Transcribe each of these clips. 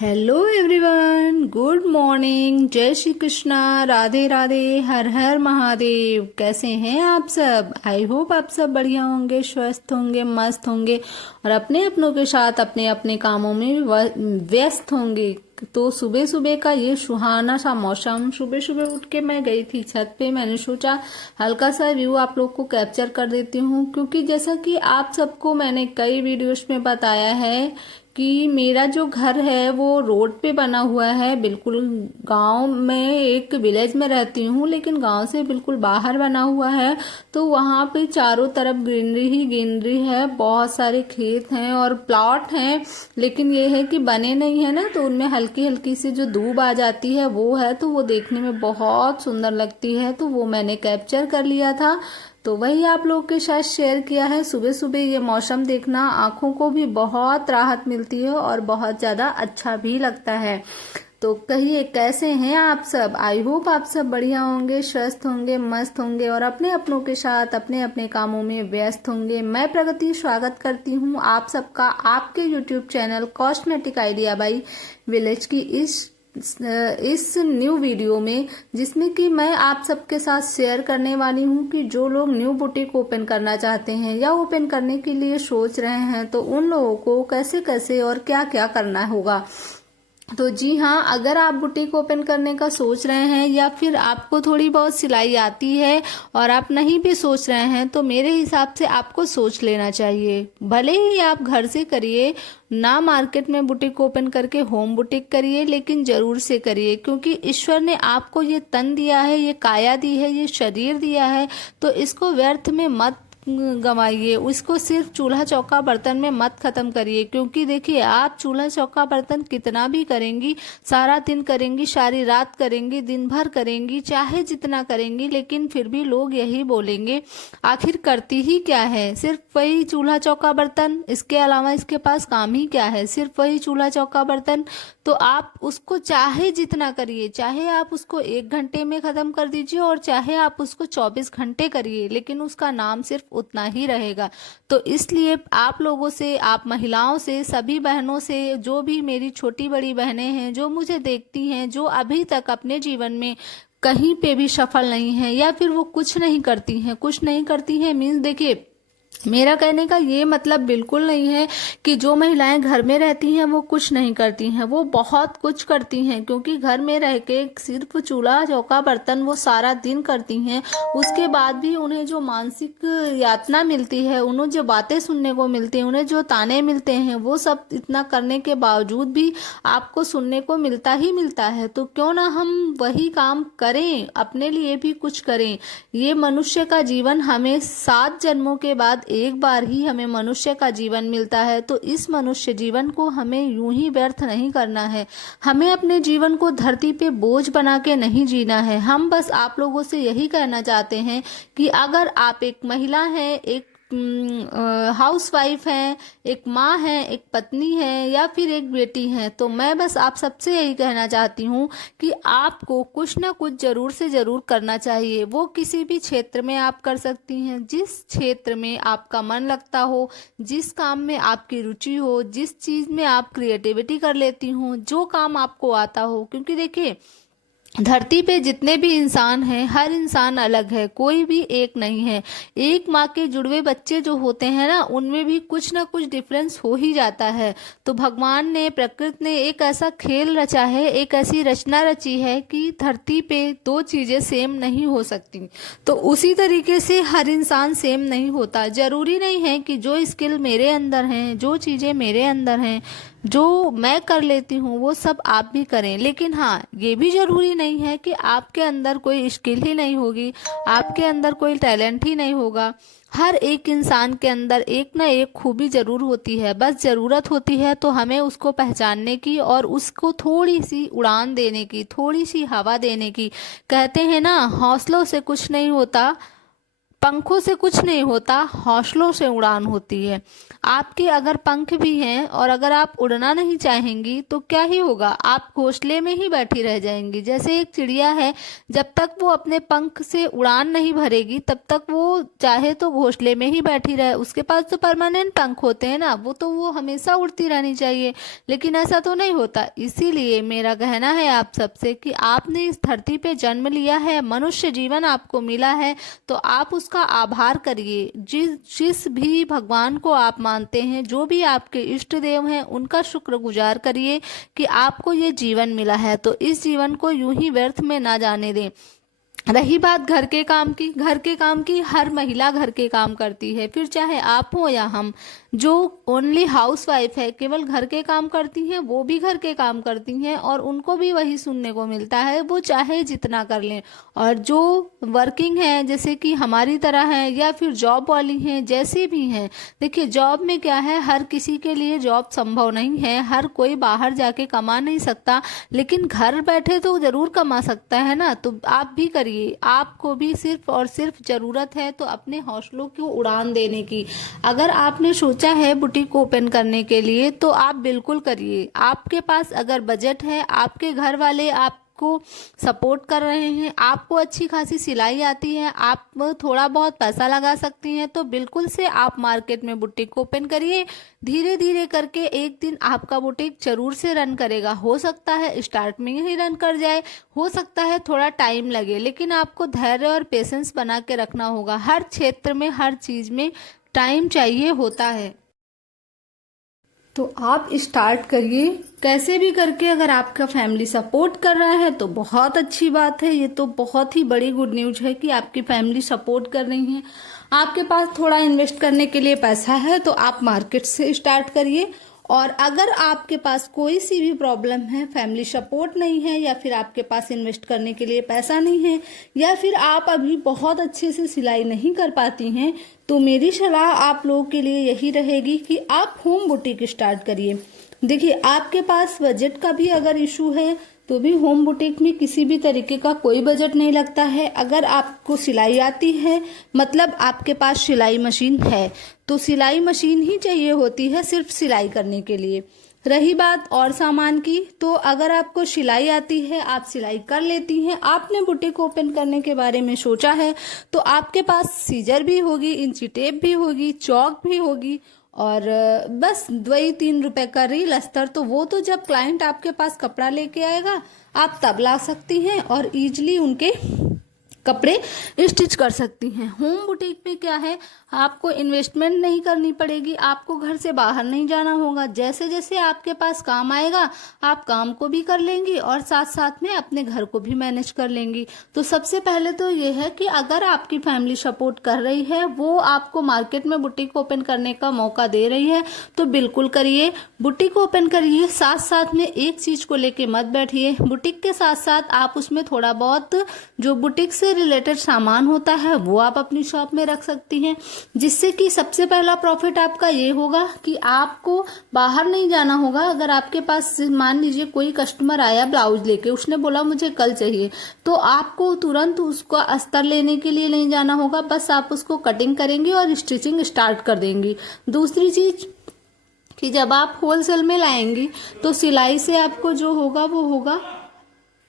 Hello everyone, good morning, जय श्री कृष्णा, राधे राधे, हर हर महादेव। कैसे हैं आप सब? आई होप आप सब बढ़िया होंगे, स्वस्थ होंगे, मस्त होंगे और अपने अपनों के साथ अपने अपने कामों में व्यस्त होंगे। तो सुबह सुबह का ये सुहाना सा मौसम, सुबह सुबह उठ के मैं गई थी छत पे। मैंने सोचा हल्का सा व्यू आप लोग को कैप्चर कर देती हूँ, क्योंकि जैसा कि आप सबको मैंने कई वीडियोस में बताया है कि मेरा जो घर है वो रोड पे बना हुआ है। बिल्कुल गांव में, एक विलेज में रहती हूँ, लेकिन गांव से बिल्कुल बाहर बना हुआ है। तो वहां पे चारों तरफ ग्रीनरी ही ग्रीनरी है, बहुत सारे खेत हैं और प्लॉट हैं। लेकिन ये है कि बने नहीं है ना, तो उनमें हल्की हल्की सी जो धूप आ जाती है वो है, तो वो देखने में बहुत सुंदर लगती है। तो वो मैंने कैप्चर कर लिया था, तो वही आप लोग के साथ शेयर किया है। सुबह सुबह ये मौसम देखना आंखों को भी बहुत राहत मिलती है और बहुत ज्यादा अच्छा भी लगता है। तो कहिए कैसे हैं आप सब? आई होप आप सब बढ़िया होंगे, स्वस्थ होंगे, मस्त होंगे और अपने अपनों के साथ अपने अपने कामों में व्यस्त होंगे। मैं प्रगति स्वागत करती हूँ आप सबका आपके YouTube channel cosmetic idea by village की इस न्यू वीडियो में, जिसमें कि मैं आप सबके साथ शेयर करने वाली हूं कि जो लोग न्यू बुटीक ओपन करना चाहते हैं या ओपन करने के लिए सोच रहे हैं, तो उन लोगों को कैसे कैसे और क्या क्या करना होगा। तो जी हाँ, अगर आप बुटीक ओपन करने का सोच रहे हैं या फिर आपको थोड़ी बहुत सिलाई आती है और आप नहीं भी सोच रहे हैं, तो मेरे हिसाब से आपको सोच लेना चाहिए। भले ही आप घर से करिए, ना मार्केट में बुटीक ओपन करके होम बुटीक करिए, लेकिन जरूर से करिए, क्योंकि ईश्वर ने आपको ये तन दिया है, ये काया दी है, ये शरीर दिया है, तो इसको व्यर्थ में मत गंवाइए। उसको सिर्फ चूल्हा चौका बर्तन में मत खत्म करिए, क्योंकि देखिए आप चूल्हा चौका बर्तन कितना भी करेंगी, सारा दिन करेंगी, सारी रात करेंगी, दिन भर करेंगी, चाहे जितना करेंगी, लेकिन फिर भी लोग यही बोलेंगे आखिर करती ही क्या है, सिर्फ वही चूल्हा चौका बर्तन, इसके अलावा इसके पास काम ही क्या है, सिर्फ वही चूल्हा चौका बर्तन। तो आप उसको चाहे जितना करिए, चाहे आप उसको 1 घंटे में खत्म कर दीजिए और चाहे आप उसको 24 घंटे करिए, लेकिन उसका नाम सिर्फ उतना ही रहेगा। तो इसलिए आप लोगों से, आप महिलाओं से, सभी बहनों से, जो भी मेरी छोटी बड़ी बहनें हैं जो मुझे देखती हैं, जो अभी तक अपने जीवन में कहीं पे भी सफल नहीं है या फिर वो कुछ नहीं करती हैं, कुछ नहीं करती हैं मीन्स, देखिए मेरा कहने का ये मतलब बिल्कुल नहीं है कि जो महिलाएं घर में रहती हैं वो कुछ नहीं करती हैं, वो बहुत कुछ करती हैं, क्योंकि घर में रह के सिर्फ चूल्हा चौका बर्तन वो सारा दिन करती हैं। उसके बाद भी उन्हें जो मानसिक यातना मिलती है, उन्हें जो बातें सुनने को मिलती हैं, उन्हें जो ताने मिलते हैं, वो सब इतना करने के बावजूद भी आपको सुनने को मिलता ही मिलता है। तो क्यों ना हम वही काम करें, अपने लिए भी कुछ करें। ये मनुष्य का जीवन, हमें 7 जन्मों के बाद एक बार ही हमें मनुष्य का जीवन मिलता है, तो इस मनुष्य जीवन को हमें यूं ही व्यर्थ नहीं करना है। हमें अपने जीवन को धरती पे बोझ बना के नहीं जीना है। हम बस आप लोगों से यही कहना चाहते हैं कि अगर आप एक महिला हैं, एक हाउस वाइफ हैं, एक माँ है, एक पत्नी है या फिर एक बेटी है, तो मैं बस आप सबसे यही कहना चाहती हूँ कि आपको कुछ ना कुछ जरूर से जरूर करना चाहिए। वो किसी भी क्षेत्र में आप कर सकती हैं, जिस क्षेत्र में आपका मन लगता हो, जिस काम में आपकी रुचि हो, जिस चीज में आप क्रिएटिविटी कर लेती हो, जो काम आपको आता हो। क्योंकि देखिए धरती पे जितने भी इंसान हैं, हर इंसान अलग है, कोई भी एक नहीं है। एक माँ के जुड़वे बच्चे जो होते हैं ना, उनमें भी कुछ ना कुछ डिफरेंस हो ही जाता है। तो भगवान ने, प्रकृति ने एक ऐसा खेल रचा है, एक ऐसी रचना रची है कि धरती पे 2 चीजें सेम नहीं हो सकती। तो उसी तरीके से हर इंसान सेम नहीं होता। जरूरी नहीं है कि जो स्किल मेरे अंदर हैं, जो चीजें मेरे अंदर हैं, जो मैं कर लेती हूँ, वो सब आप भी करें। लेकिन हाँ, ये भी जरूरी नहीं है कि आपके अंदर कोई स्किल ही नहीं होगी, आपके अंदर कोई टैलेंट ही नहीं होगा। हर एक इंसान के अंदर एक ना एक खूबी जरूर होती है, बस जरूरत होती है तो हमें उसको पहचानने की और उसको थोड़ी सी उड़ान देने की, थोड़ी सी हवा देने की। कहते हैं ना, हौसलों से कुछ नहीं होता, पंखों से कुछ नहीं होता, हौसलों से उड़ान होती है। आपके अगर पंख भी हैं और अगर आप उड़ना नहीं चाहेंगी तो क्या ही होगा, आप घोंसले में ही बैठी रह जाएंगी। जैसे एक चिड़िया है, जब तक वो अपने पंख से उड़ान नहीं भरेगी तब तक वो चाहे तो घोंसले में ही बैठी रहे। उसके पास तो परमानेंट पंख होते हैं ना, वो हमेशा उड़ती रहनी चाहिए, लेकिन ऐसा तो नहीं होता। इसीलिए मेरा कहना है आप सबसे कि आपने इस धरती पे जन्म लिया है, मनुष्य जीवन आपको मिला है, तो आप उसका आभार करिए। जिस भी भगवान को आप मानते हैं, जो भी आपके इष्ट देव हैं, उनका शुक्रगुजार करिए कि आपको ये जीवन मिला है। तो इस जीवन को यूं ही व्यर्थ में ना जाने दें। रही बात घर के काम की हर महिला घर के काम करती है, फिर चाहे आप हो या हम। जो ओनली हाउस वाइफ है, केवल घर के काम करती हैं, वो भी घर के काम करती हैं और उनको भी वही सुनने को मिलता है, वो चाहे जितना कर लें। और जो वर्किंग है, जैसे कि हमारी तरह है या फिर जॉब वाली हैं, जैसे भी हैं, देखिए जॉब में क्या है, हर किसी के लिए जॉब संभव नहीं है, हर कोई बाहर जाके कमा नहीं सकता, लेकिन घर बैठे तो जरूर कमा सकता है ना। तो आप भी करिए, आपको भी सिर्फ और सिर्फ जरूरत है तो अपने हौसलों को उड़ान देने की। अगर आपने सोचा है बुटीक ओपन करने के लिए तो आप बिल्कुल करिए। आपके पास अगर बजट है, आपके घर वाले आपको सपोर्ट कर रहे हैं, आपको अच्छी खासी सिलाई आती है, आप थोड़ा बहुत पैसा लगा सकती हैं, तो बिल्कुल से आप मार्केट में बुटीक ओपन करिए। धीरे धीरे करके एक दिन आपका बुटीक जरूर से रन करेगा। हो सकता है स्टार्ट में ही रन कर जाए, हो सकता है थोड़ा टाइम लगे, लेकिन आपको धैर्य और पेशेंस बना के रखना होगा। हर क्षेत्र में, हर चीज में टाइम चाहिए होता है। तो आप स्टार्ट करिए कैसे भी करके। अगर आपका फैमिली सपोर्ट कर रहा है तो बहुत अच्छी बात है, ये तो बहुत ही बड़ी गुड न्यूज है कि आपकी फैमिली सपोर्ट कर रही है। आपके पास थोड़ा इन्वेस्ट करने के लिए पैसा है तो आप मार्केट से स्टार्ट करिए। और अगर आपके पास कोई सी भी प्रॉब्लम है, फैमिली सपोर्ट नहीं है, या फिर आपके पास इन्वेस्ट करने के लिए पैसा नहीं है, या फिर आप अभी बहुत अच्छे से सिलाई नहीं कर पाती हैं, तो मेरी सलाह आप लोगों के लिए यही रहेगी कि आप होम बुटीक स्टार्ट करिए। देखिए आपके पास बजट का भी अगर इशू है तो भी होम बुटीक में किसी भी तरीके का कोई बजट नहीं लगता है। अगर आपको सिलाई आती है, मतलब आपके पास सिलाई मशीन है, तो सिलाई मशीन ही चाहिए होती है सिर्फ सिलाई करने के लिए। रही बात और सामान की, तो अगर आपको सिलाई आती है, आप सिलाई कर लेती हैं, आपने बुटीक ओपन करने के बारे में सोचा है, तो आपके पास सीजर भी होगी, इंची टेप भी होगी, चौक भी होगी, और बस 2-3 रुपए का रील अस्तर। तो वो तो जब क्लाइंट आपके पास कपड़ा लेके आएगा आप तब ला सकती हैं और इजीली उनके कपड़े स्टिच कर सकती हैं। होम बुटीक में क्या है, आपको इन्वेस्टमेंट नहीं करनी पड़ेगी, आपको घर से बाहर नहीं जाना होगा। जैसे जैसे आपके पास काम आएगा आप काम को भी कर लेंगी और साथ साथ में अपने घर को भी मैनेज कर लेंगी। तो सबसे पहले तो ये है कि अगर आपकी फैमिली सपोर्ट कर रही है, वो आपको मार्केट में बुटीक ओपन करने का मौका दे रही है, तो बिल्कुल करिए, बुटीक ओपन करिए। साथ साथ में एक चीज को लेके मत बैठिए, बुटीक के साथ साथ आप उसमें थोड़ा बहुत जो बुटीक से रिलेटेड सामान होता है वो आप अपनी शॉप में रख सकती हैं, जिससे कि सबसे पहला प्रॉफिट आपका ये होगा कि आपको बाहर नहीं जाना होगा। अगर आपके पास मान लीजिए कोई कस्टमर आया ब्लाउज लेके, उसने बोला मुझे कल चाहिए, तो आपको तुरंत उसको अस्तर लेने के लिए नहीं जाना होगा, बस आप उसको कटिंग करेंगे और स्टिचिंग स्टार्ट कर देंगी। दूसरी चीज कि जब आप होलसेल में लाएंगी तो सिलाई से आपको जो होगा वो होगा,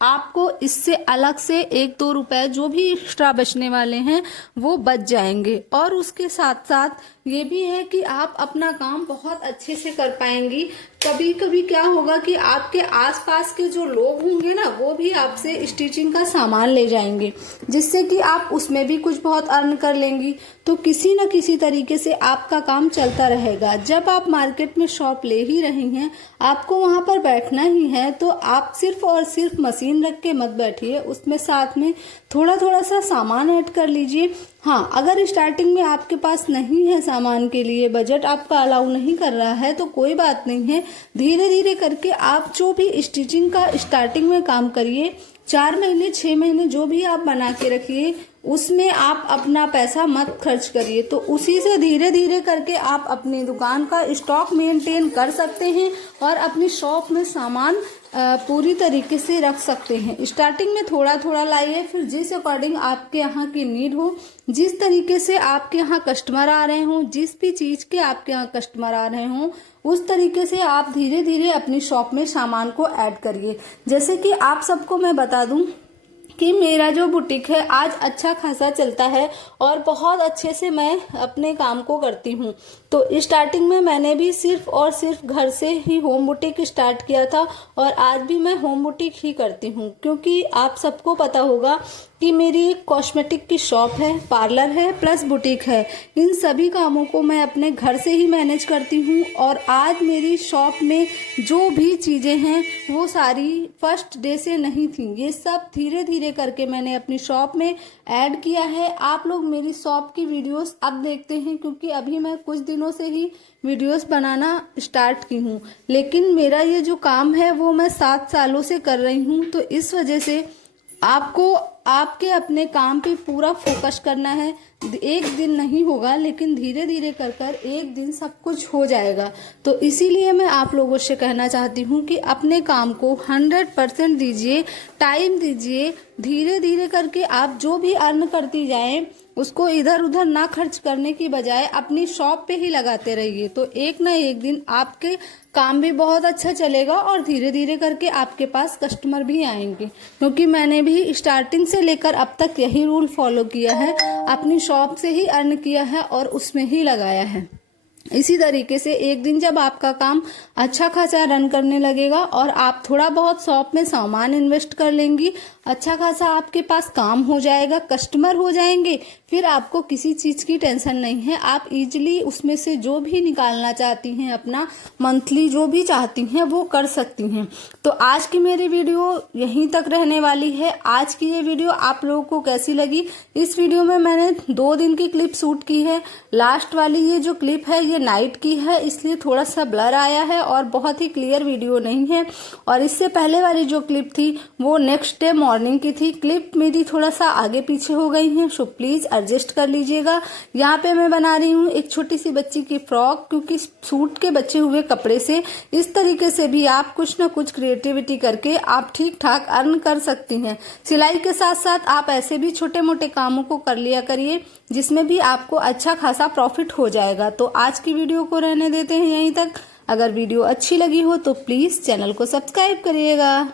आपको इससे अलग से 1-2 रुपए जो भी एक्स्ट्रा बचने वाले हैं वो बच जाएंगे। और उसके साथ साथ ये भी है कि आप अपना काम बहुत अच्छे से कर पाएंगी। कभी कभी क्या होगा कि आपके आसपास के जो लोग होंगे ना, वो भी आपसे स्टिचिंग का सामान ले जाएंगे, जिससे कि आप उसमें भी कुछ बहुत अर्न कर लेंगी। तो किसी न किसी तरीके से आपका काम चलता रहेगा। जब आप मार्केट में शॉप ले ही रही हैं, आपको वहां पर बैठना ही है, तो आप सिर्फ और सिर्फ मशीन रख के मत बैठिए, उसमें साथ में थोड़ा थोड़ा सा सामान ऐड कर लीजिए। हाँ, अगर स्टार्टिंग में आपके पास नहीं है सामान के लिए, बजट आपका अलाउ नहीं कर रहा है, तो कोई बात नहीं है, धीरे धीरे करके आप जो भी स्टिचिंग का स्टार्टिंग में काम करिए, 4 महीने 6 महीने जो भी आप बना के रखिए, उसमें आप अपना पैसा मत खर्च करिए। तो उसी से धीरे धीरे करके आप अपनी दुकान का स्टॉक मेंटेन कर सकते हैं और अपनी शॉप में सामान पूरी तरीके से रख सकते हैं। स्टार्टिंग में थोड़ा थोड़ा लाइए, फिर जिस अकॉर्डिंग आपके यहाँ की नीड हो, जिस तरीके से आपके यहाँ कस्टमर आ रहे हों, जिस भी चीज के आपके यहाँ कस्टमर आ रहे हों, उस तरीके से आप धीरे धीरे अपनी शॉप में सामान को ऐड करिए। जैसे कि आप सबको मैं बता दूं कि मेरा जो बुटीक है आज अच्छा खासा चलता है और बहुत अच्छे से मैं अपने काम को करती हूँ। तो स्टार्टिंग में मैंने भी सिर्फ और सिर्फ घर से ही होम बुटीक स्टार्ट किया था और आज भी मैं होम बुटीक ही करती हूँ, क्योंकि आप सबको पता होगा कि मेरी एक कॉस्मेटिक की शॉप है, पार्लर है, प्लस बुटीक है। इन सभी कामों को मैं अपने घर से ही मैनेज करती हूँ और आज मेरी शॉप में जो भी चीजें हैं वो सारी फर्स्ट डे से नहीं थी, ये सब धीरे धीरे करके मैंने अपनी शॉप में ऐड किया है। आप लोग मेरी शॉप की वीडियोस अब देखते हैं, क्योंकि अभी मैं कुछ दिनों से ही वीडियोस बनाना स्टार्ट की हूँ, लेकिन मेरा ये जो काम है वो मैं 7 सालों से कर रही हूँ। तो इस वजह से आपको आपके अपने काम पे पूरा फोकस करना है। एक दिन नहीं होगा, लेकिन धीरे धीरे कर कर एक दिन सब कुछ हो जाएगा। तो इसीलिए मैं आप लोगों से कहना चाहती हूँ कि अपने काम को 100% दीजिए, टाइम दीजिए। धीरे धीरे करके आप जो भी अर्न करती जाएं उसको इधर उधर ना खर्च करने की बजाय अपनी शॉप पे ही लगाते रहिए। तो एक ना एक दिन आपके काम भी बहुत अच्छा चलेगा और धीरे धीरे करके आपके पास कस्टमर भी आएंगे। क्योंकि मैंने भी स्टार्टिंग से लेकर अब तक यही रूल फॉलो किया है, अपनी शॉप से ही अर्न किया है और उसमें ही लगाया है। इसी तरीके से एक दिन जब आपका काम अच्छा खासा रन करने लगेगा और आप थोड़ा बहुत शॉप में सामान इन्वेस्ट कर लेंगी, अच्छा खासा आपके पास काम हो जाएगा, कस्टमर हो जाएंगे, फिर आपको किसी चीज की टेंशन नहीं है। आप इजीली उसमें से जो भी निकालना चाहती हैं, अपना मंथली जो भी चाहती हैं वो कर सकती हैं। तो आज की मेरी वीडियो यहीं तक रहने वाली है। आज की ये वीडियो आप लोगों को कैसी लगी? इस वीडियो में मैंने 2 दिन की क्लिप शूट की है। लास्ट वाली ये जो क्लिप है ये नाइट की है, इसलिए थोड़ा सा ब्लर आया है और बहुत ही क्लियर वीडियो नहीं है। और इससे पहले वाली जो क्लिप थी वो नेक्स्ट डे मॉर्निंग की थी। क्लिप मेरी थोड़ा सा आगे पीछे हो गई है, सो प्लीज एडजस्ट कर लीजिएगा। यहाँ पे मैं बना रही हूँ एक छोटी सी बच्ची की फ्रॉक, क्योंकि सूट के बचे हुए कपड़े से इस तरीके से भी आप कुछ ना कुछ क्रिएटिविटी करके आप ठीक ठाक अर्न कर सकती हैं। सिलाई के साथ साथ आप ऐसे भी छोटे मोटे कामों को कर लिया करिए, जिसमें भी आपको अच्छा खासा प्रॉफिट हो जाएगा। तो आज की वीडियो को रहने देते हैं यहीं तक। अगर वीडियो अच्छी लगी हो तो प्लीज चैनल को सब्सक्राइब करिएगा।